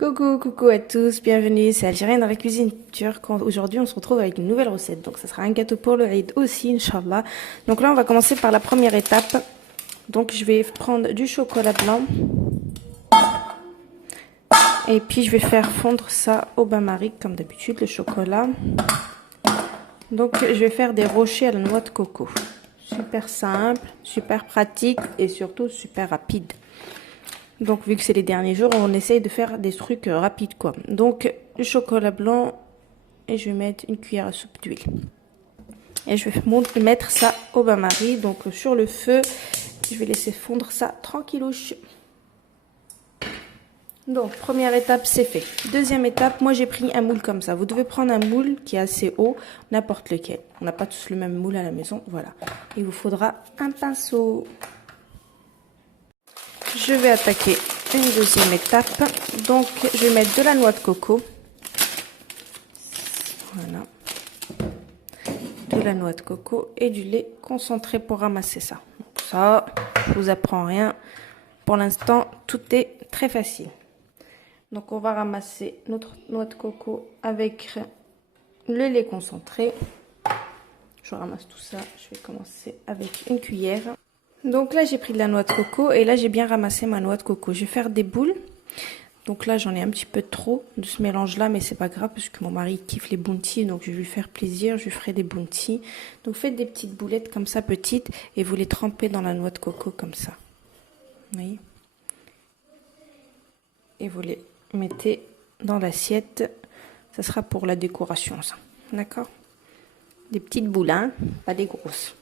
Coucou à tous, bienvenue, c'est Algérienne dans la cuisine turque. Aujourd'hui, on se retrouve avec une nouvelle recette. Donc, ça sera un gâteau pour le Eid aussi, Inch'Allah. Donc là, on va commencer par la première étape. Donc, je vais prendre du chocolat blanc. Et puis, je vais faire fondre ça au bain-marie, comme d'habitude, le chocolat. Donc, je vais faire des rochers à la noix de coco. Super simple, super pratique et surtout super rapide. Donc, vu que c'est les derniers jours, on essaye de faire des trucs rapides, quoi. Donc, du chocolat blanc et je vais mettre une cuillère à soupe d'huile. Et je vais mettre ça au bain-marie, donc sur le feu. Je vais laisser fondre ça tranquillouche. Donc, première étape, c'est fait. Deuxième étape, moi j'ai pris un moule comme ça. Vous devez prendre un moule qui est assez haut, n'importe lequel. On n'a pas tous le même moule à la maison, voilà. Il vous faudra un pinceau. Je vais attaquer une deuxième étape. Donc, je vais mettre de la noix de coco. Voilà. De la noix de coco et du lait concentré pour ramasser ça. Donc ça, je vous apprends rien. Pour l'instant, tout est très facile. Donc, on va ramasser notre noix de coco avec le lait concentré. Je ramasse tout ça. Je vais commencer avec une cuillère. Donc là, j'ai pris de la noix de coco et là, j'ai bien ramassé ma noix de coco. Je vais faire des boules. Donc là, j'en ai un petit peu trop de ce mélange-là, mais c'est pas grave parce que mon mari kiffe les bounties, donc je vais lui faire plaisir, je lui ferai des bounties. Donc faites des petites boulettes comme ça, petites, et vous les trempez dans la noix de coco comme ça. Vous voyez? Et vous les mettez dans l'assiette. Ça sera pour la décoration, ça. D'accord? Des petites boules, hein, pas des grosses.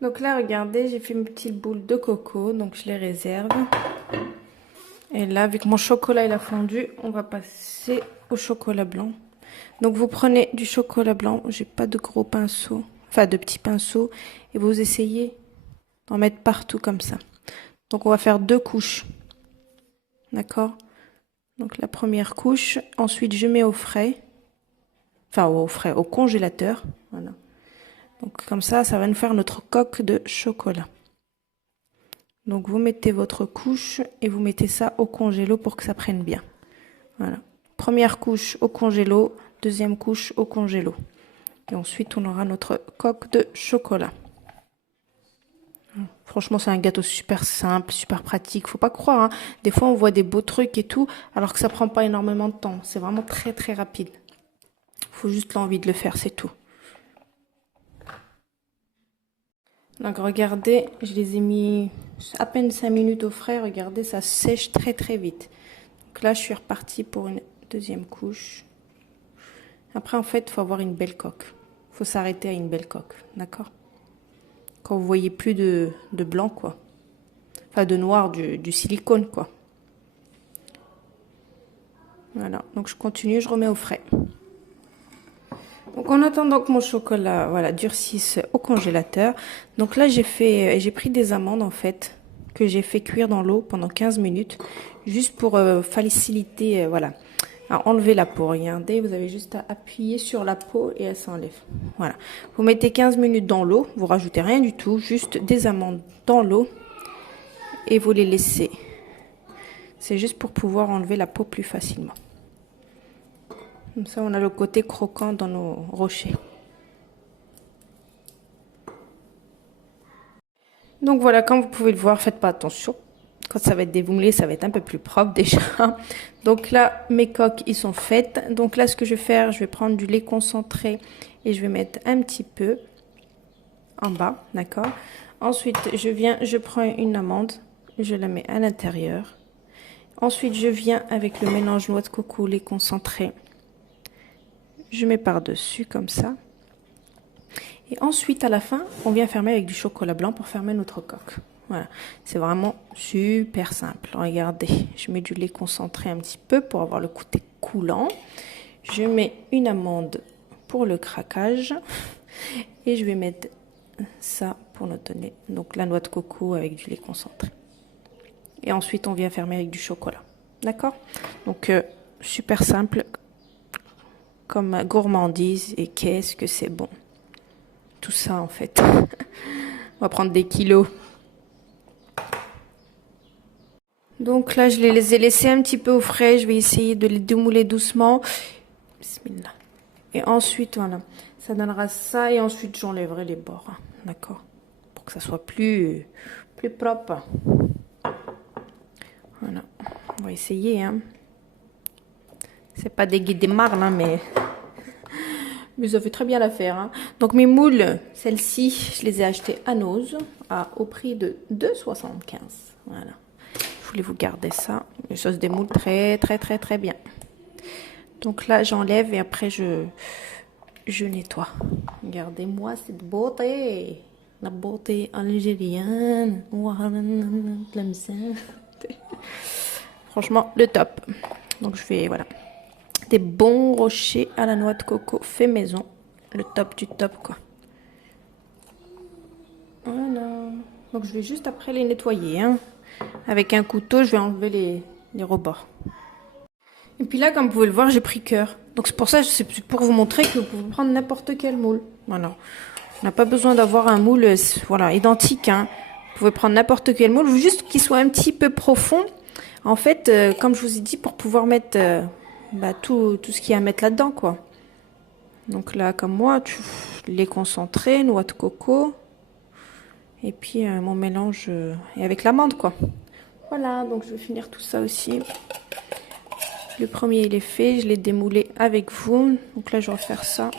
Donc là, regardez, j'ai fait mes petites boules de coco, donc je les réserve. Et là, vu que mon chocolat il a fondu, on va passer au chocolat blanc. Donc vous prenez du chocolat blanc, j'ai pas de gros pinceaux, enfin de petits pinceaux, et vous essayez d'en mettre partout comme ça. Donc on va faire 2 couches, d'accord? Donc la première couche, ensuite je mets au frais, enfin au frais, au congélateur, voilà. Donc comme ça va nous faire notre coque de chocolat. Donc vous mettez votre couche et vous mettez ça au congélo pour que ça prenne bien. Voilà. Première couche au congélo, deuxième couche au congélo. Et ensuite on aura notre coque de chocolat. Franchement c'est un gâteau super simple, super pratique. Faut pas croire, hein. Des fois on voit des beaux trucs et tout, alors que ça prend pas énormément de temps. C'est vraiment très très rapide. Faut juste l'envie de le faire, c'est tout. Donc regardez, je les ai mis à peine 5 minutes au frais. Regardez, ça sèche très très vite. Donc là, je suis repartie pour une deuxième couche. Après, en fait, il faut avoir une belle coque. Il faut s'arrêter à une belle coque, d'accord? Quand vous voyez plus de blanc, quoi. Enfin, de noir, du silicone, quoi. Voilà, donc je continue, je remets au frais. Donc en attendant que mon chocolat voilà, durcisse au congélateur, donc là j'ai pris des amandes en fait, que j'ai fait cuire dans l'eau pendant 15 minutes, juste pour faciliter, voilà, à enlever la peau. Regardez, vous avez juste à appuyer sur la peau et elle s'enlève. Voilà, vous mettez 15 minutes dans l'eau, vous rajoutez rien du tout, juste des amandes dans l'eau et vous les laissez. C'est juste pour pouvoir enlever la peau plus facilement. Comme ça, on a le côté croquant dans nos rochers. Donc voilà, comme vous pouvez le voir, faites pas attention. Quand ça va être démoulé, ça va être un peu plus propre déjà. Donc là, mes coques, ils sont faites. Donc là, ce que je vais faire, je vais prendre du lait concentré et je vais mettre un petit peu en bas, d'accord? Ensuite, je prends une amande, je la mets à l'intérieur. Ensuite, je viens avec le mélange noix de coco, lait concentré. Je mets par-dessus comme ça. Et ensuite, à la fin, on vient fermer avec du chocolat blanc pour fermer notre coque. Voilà, c'est vraiment super simple. Regardez, je mets du lait concentré un petit peu pour avoir le côté coulant. Je mets une amande pour le craquage. Et je vais mettre ça pour notre nez. Donc la noix de coco avec du lait concentré. Et ensuite, on vient fermer avec du chocolat. D'accord? Donc, super simple comme gourmandise. Et qu'est-ce que c'est bon. Tout ça, en fait. On va prendre des kilos. Donc là, je les ai laissés un petit peu au frais. Je vais essayer de les démouler doucement. Bismillah. Et ensuite, voilà, ça donnera ça. Et ensuite, j'enlèverai les bords. Hein. D'accord? Pour que ça soit plus propre. Voilà. On va essayer. Hein. C'est pas des guides des marnes, hein, mais ça fait très bien l'affaire. Hein. Donc mes moules, celles-ci, je les ai achetées à Nose au prix de 2,75. Voilà. Je voulais vous garder ça. Les choses des moules très bien. Donc là, j'enlève et après je nettoie. Regardez-moi cette beauté. La beauté algérienne. Franchement, le top. Donc je fais, voilà. Des bons rochers à la noix de coco fait maison. Le top du top, quoi. Voilà. Donc je vais juste après les nettoyer. Hein. Avec un couteau, je vais enlever les rebords. Et puis là, comme vous pouvez le voir, j'ai pris cœur. Donc c'est pour ça, c'est pour vous montrer que vous pouvez prendre n'importe quel moule. Voilà. On n'a pas besoin d'avoir un moule voilà, identique. Hein. Vous pouvez prendre n'importe quel moule, juste qu'il soit un petit peu profond. En fait, comme je vous ai dit, pour pouvoir mettre tout ce qu'il y a à mettre là-dedans, quoi. Donc là, comme moi, les concentrés, noix de coco. Et puis mon mélange est avec l'amande, quoi. Voilà, donc je vais finir tout ça aussi. Le premier, il est fait. Je l'ai démoulé avec vous. Donc là, je vais refaire ça.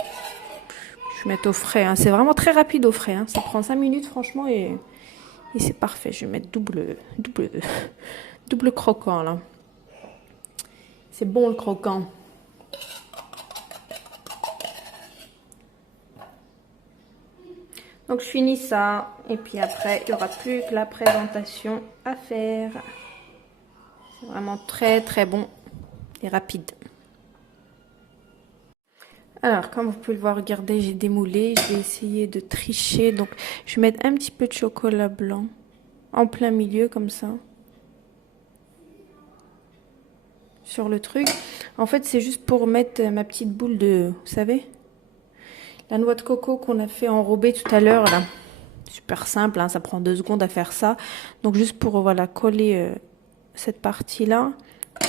Je vais mettre au frais. Hein. C'est vraiment très rapide au frais. Hein. Ça prend 5 minutes, franchement, et c'est parfait. Je vais mettre double croquant, là. C'est bon, le croquant. Donc, je finis ça. Et puis après, il n'y aura plus que la présentation à faire. C'est vraiment très bon et rapide. Alors, comme vous pouvez le voir, regardez, j'ai démoulé. Je vais essayer de tricher. Donc, je vais mettre un petit peu de chocolat blanc en plein milieu, comme ça. Sur le truc. En fait, c'est juste pour mettre ma petite boule de... Vous savez, la noix de coco qu'on a fait enrober tout à l'heure, là. Super simple, hein, ça prend 2 secondes à faire ça. Donc, juste pour, voilà, coller cette partie-là.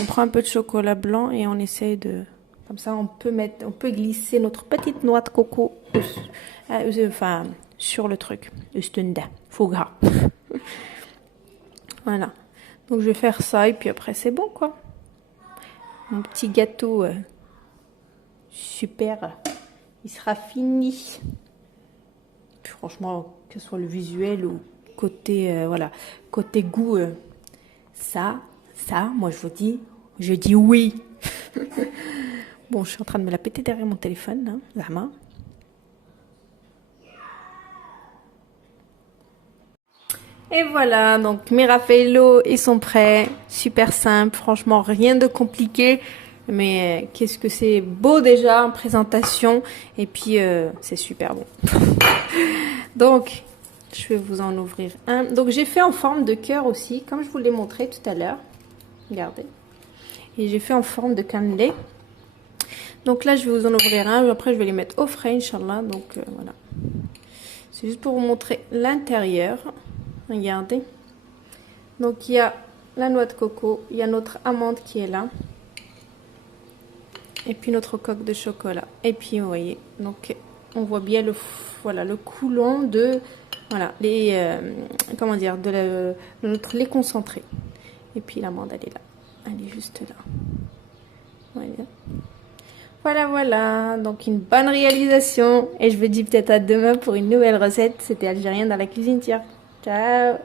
On prend un peu de chocolat blanc et on essaye de... Comme ça, on peut glisser notre petite noix de coco sur le truc. Faux gras. Voilà. Donc, je vais faire ça et puis après, c'est bon, quoi. Mon petit gâteau super, il sera fini. Puis franchement, que ce soit le visuel ou côté, voilà, côté goût, ça, moi, je dis oui. Bon, je suis en train de me la péter derrière mon téléphone, hein, Zahma. Et voilà, donc mes raffaellos, ils sont prêts. Super simple, franchement, rien de compliqué. Mais qu'est-ce que c'est beau déjà en présentation. Et puis, c'est super bon. Donc, je vais vous en ouvrir un. Donc, j'ai fait en forme de cœur aussi, comme je vous l'ai montré tout à l'heure. Regardez. Et j'ai fait en forme de cannelé. Donc là, je vais vous en ouvrir un. Après, je vais les mettre au frais, Inch'Allah. Donc, voilà. C'est juste pour vous montrer l'intérieur. Regardez. Donc, il y a la noix de coco. Il y a notre amande qui est là. Et puis, notre coque de chocolat. Et puis, vous voyez. Donc, on voit bien le coulon de... Voilà, comment dire, de notre lait concentré. Et puis, l'amande, elle est là. Elle est juste là. Voilà, donc une bonne réalisation. Et je vous dis peut-être à demain pour une nouvelle recette. C'était Algérien dans la cuisine, tiens. Ciao.